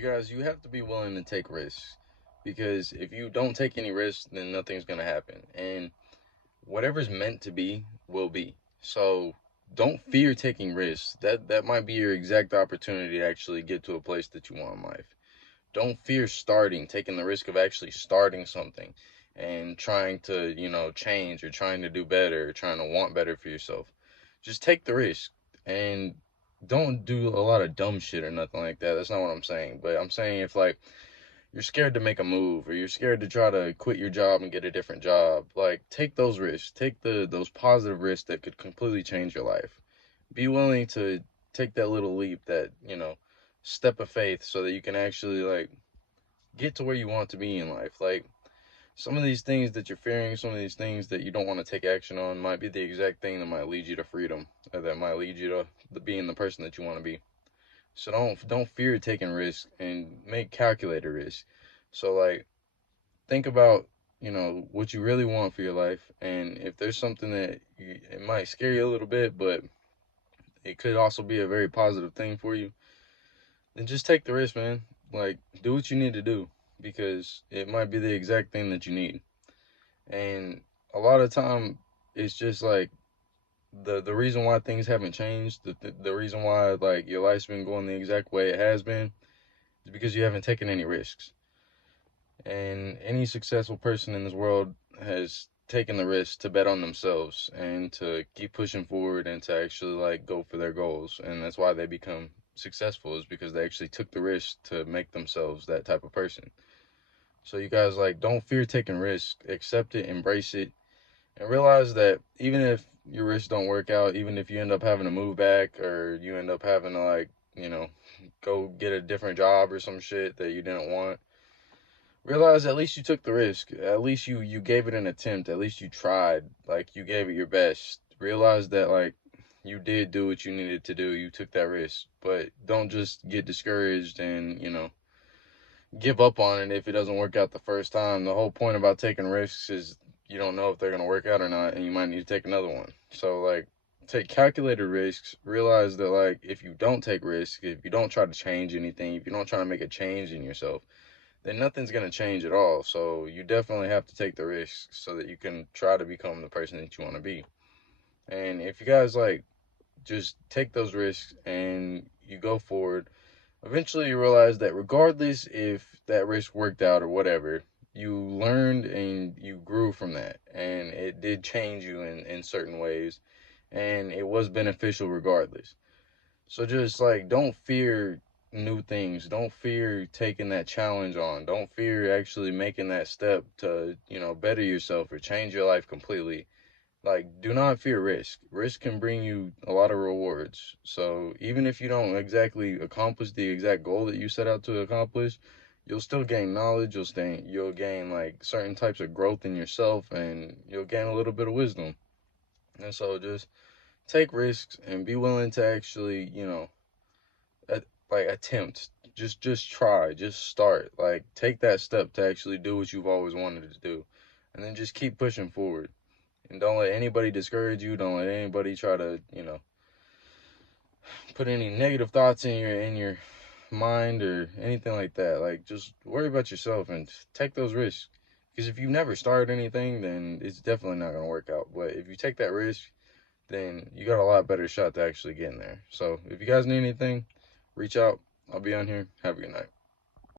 You guys, you have to be willing to take risks, because if you don't take any risks, then nothing's going to happen. And whatever's meant to be will be. So don't fear taking risks. That might be your exact opportunity to actually get to a place that you want in life. Don't fear taking the risk of actually starting something and trying to, change, or trying to do better, or trying to want better for yourself. Just take the risk, and don't do a lot of dumb shit or nothing like that. That's not what I'm saying. But I'm saying, if like you're scared to make a move, or you're scared to try to quit your job and get a different job, like, take those risks. Take those positive risks that could completely change your life. Be willing to take that little leap, that, step of faith, so that you can actually, like, get to where you want to be in life. Like, some of these things that you're fearing, some of these things that you don't want to take action on, might be the exact thing that might lead you to freedom, or that might lead you to being the person that you want to be. So don't fear taking risks, and make calculated risks. So, like, think about, what you really want for your life, and if there's something that it might scare you a little bit, but it could also be a very positive thing for you, then just take the risk, man. Like, do what you need to do, because it might be the exact thing that you need. And a lot of time, it's just like, the reason why things haven't changed, the reason why, like, your life's been going the exact way it has been, is because you haven't taken any risks. And any successful person in this world has taken the risk to bet on themselves and to keep pushing forward, and to actually, like, go for their goals. And that's why they become successful, is because they actually took the risk to make themselves that type of person. So you guys, like, don't fear taking risks. Accept it, embrace it, and realize that even if your risks don't work out, even if you end up having to move back, or you end up having to, like, go get a different job or some shit that you didn't want, realize at least you took the risk. At least you gave it an attempt. At least you tried. Like, you gave it your best. Realize that, like, you did do what you needed to do. You took that risk. But don't just get discouraged and, give up on it if it doesn't work out the first time. The whole point about taking risks is you don't know if they're going to work out or not, and you might need to take another one. So, like, take calculated risks. Realize that, like, if you don't take risks, if you don't try to change anything, if you don't try to make a change in yourself, then nothing's going to change at all. So you definitely have to take the risks so that you can try to become the person that you want to be. And if you guys, like, just take those risks and you go forward, eventually you realize that regardless if that risk worked out or whatever, you learned and you grew from that. And it did change you in certain ways. And it was beneficial regardless. So just, like, don't fear new things. Don't fear taking that challenge on. Don't fear actually making that step to, better yourself or change your life completely. Like, do not fear risk. Risk can bring you a lot of rewards. So even if you don't exactly accomplish the exact goal that you set out to accomplish, you'll still gain knowledge. You'll gain, like, certain types of growth in yourself, and you'll gain a little bit of wisdom. And so just take risks and be willing to actually, like, attempt. Just try. Just start. Like, take that step to actually do what you've always wanted to do, and then just keep pushing forward. And don't let anybody discourage you. Don't let anybody try to, put any negative thoughts in your mind or anything like that. Like, just worry about yourself and take those risks. Because if you've never started anything, then it's definitely not going to work out. But if you take that risk, then you got a lot better shot to actually getting there. So if you guys need anything, reach out. I'll be on here. Have a good night.